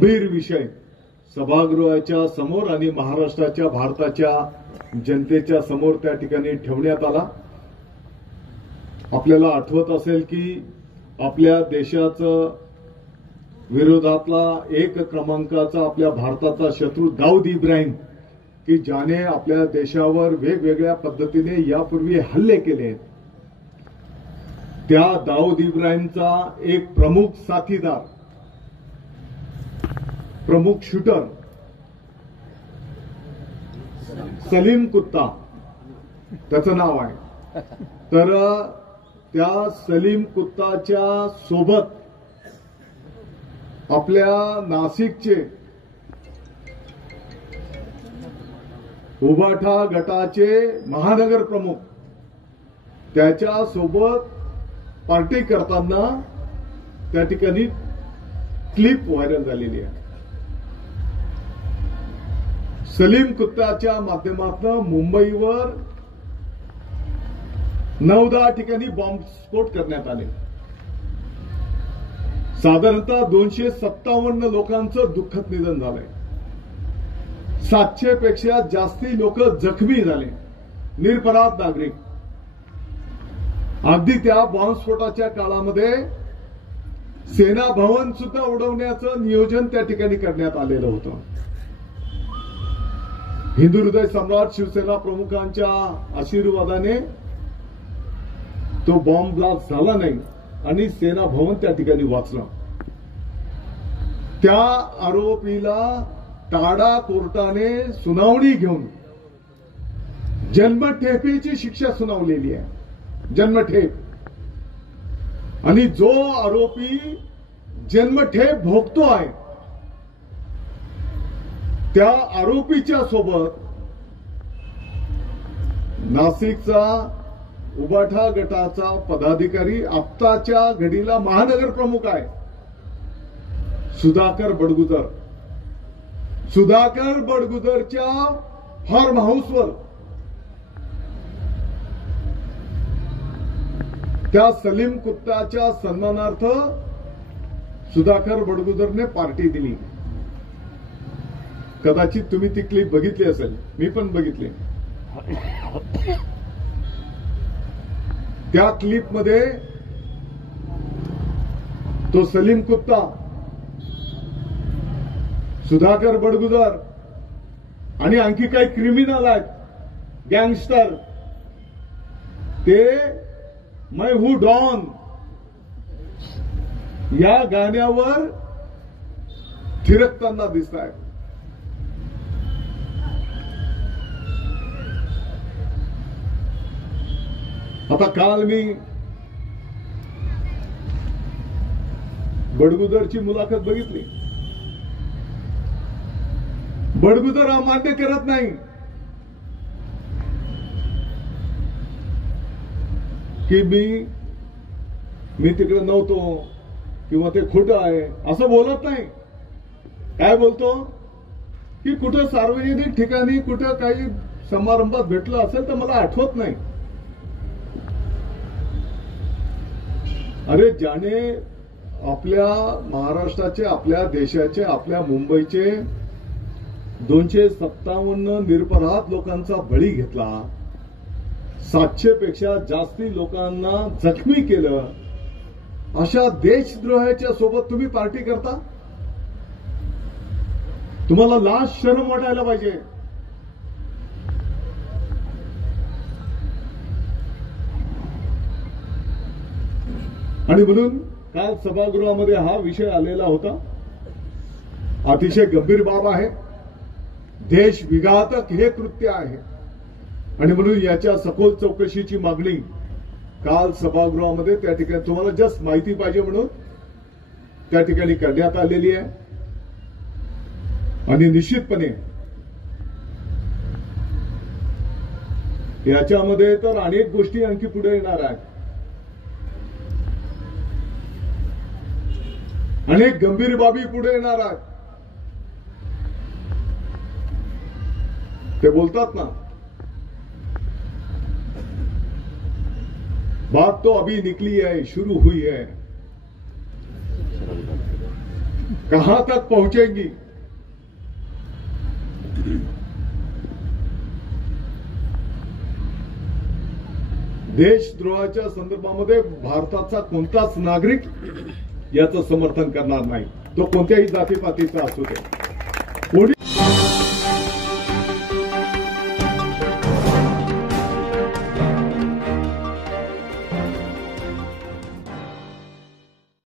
गंभीर विषय सभागृहाच्या समोर आणि महाराष्ट्राच्या भारताच्या जनतेच्या समोर त्या ठिकाणी ठेवण्यात आला। आपल्याला आठवत असेल की आपल्या देशाचं विरोधातला एक क्रमांकाचा आपल्या भारताचा शत्रू दाऊद इब्राहिम की ज्याने आपल्या देशावर वेगवेगळ्या पद्धतीने यापूर्वी हल्ले केले, त्या दाऊद इब्राहिमचा एक प्रमुख साथीदार, प्रमुख शूटर सलीम कुत्ता त्याचं नाव आहे। तर त्या सलीम कुत्ताच्या सोबत आपल्या नाशिकचे उबाठा गटाचे महानगर प्रमुख त्याच्या सोबत पार्टी करताना त्या ठिकाणी क्लिप व्हायरल झालेली आहे। सलीम कुत्त्याच्या माध्यमातून मुंबईवर 9-10 ठिकाणी बॉम्बस्फोट करण्यात आले। साधारणतः 257 लोकांचं दुःखद निधन झालंय। 700 पेक्षा जास्ती लोक जखमी झाले, निरपराध नागरिक। अगदी त्या बॉम्बस्फोटाच्या काळामध्ये सेना भवन सुद्धा उडवण्याचं नियोजन त्या ठिकाणी करण्यात आलेलं होतं। हिंदू हृदय सम्राट शिवसेना प्रमुखांच्या आशीर्वादाने तो बॉम्ब ब्लास्ट झाला नाही आणि सेना भवन त्या ठिकाणी वाचलं। त्या आरोपीला टाडा कोर्टाने सुनावणी घेऊन जन्मठेपेची शिक्षा सुनावलेली आहे, जन्मठेप। आणि जो आरोपी जन्मठेप भोगतो आहे त्या आरोपीच्या सोबत नाशिकचा उबाठा गटाचा पदाधिकारी आत्ताच्या घडीला महानगर प्रमुख आहे सुधाकर बडगुजर। सुधाकर बडगुजरच्या फार्म हाऊसवर त्या सलीम कुत्ताच्या सन्मानार्थ सुधाकर बडगुजरने पार्टी दिली। कदाचित तुम्ही ती क्लिप बघितली असेल, मी पण बघितली। त्या क्लिपमध्ये तो सलीम कुत्ता, सुधाकर बडगुजर आणि आणखी काही क्रिमिनल आहेत, गँगस्टर, ते मैं हूं डॉन या गाण्यावर थिरकताना दिसत आहेत। आता काल मी बडगुजरची मुलाखत बघितली। बडगुजर हा मान्य करत नाही की मी तिकडे नव्हतो किंवा ते खोटं आहे असं बोलत नाही। काय बोलतो की कुठं सार्वजनिक ठिकाणी कुठं काही समारंभात भेटलं असेल तर मला आठवत नाही। अरे ज्याने आपल्या महाराष्ट्राचे, आपल्या देशाचे, आपल्या मुंबईचे 257 निरपराध लोकांचा बळी घेतला, 700 पेक्षा जास्ती लोकांना जखमी केलं, अशा देशद्रोहाच्या सोबत तुम्ही पार्टी करता? तुम्हाला लाज शरम वाटायला पाहिजे। आणि म्हणून काल सभागृहामध्ये हा विषय आलेला होता। अतिशय गंभीर बाब आहे, देश विघातक हे कृत्य आहे आणि म्हणून याच्या सखोल चौकशीची मागणी काल सभागृहामध्ये त्या ठिकाणी तुम्हाला जस्ट माहिती पाहिजे म्हणून त्या ठिकाणी करण्यात आलेली आहे। आणि निश्चितपणे याच्यामध्ये तर अनेक गोष्टी आणखी पुढे येणार आहेत, अनेक गंभीर बाबी पुढे येणार आहेत। ते बोलतात ना, बात तो अभी निकली है, शुरू हुई है। कहां तक पहुंचेंगी। देशद्रोहाच्या संदर्भामध्ये भारताचा कोणताच नागरिक याचं समर्थन करणार नाही, तो कोणत्याही जातीपातीचा असू दे।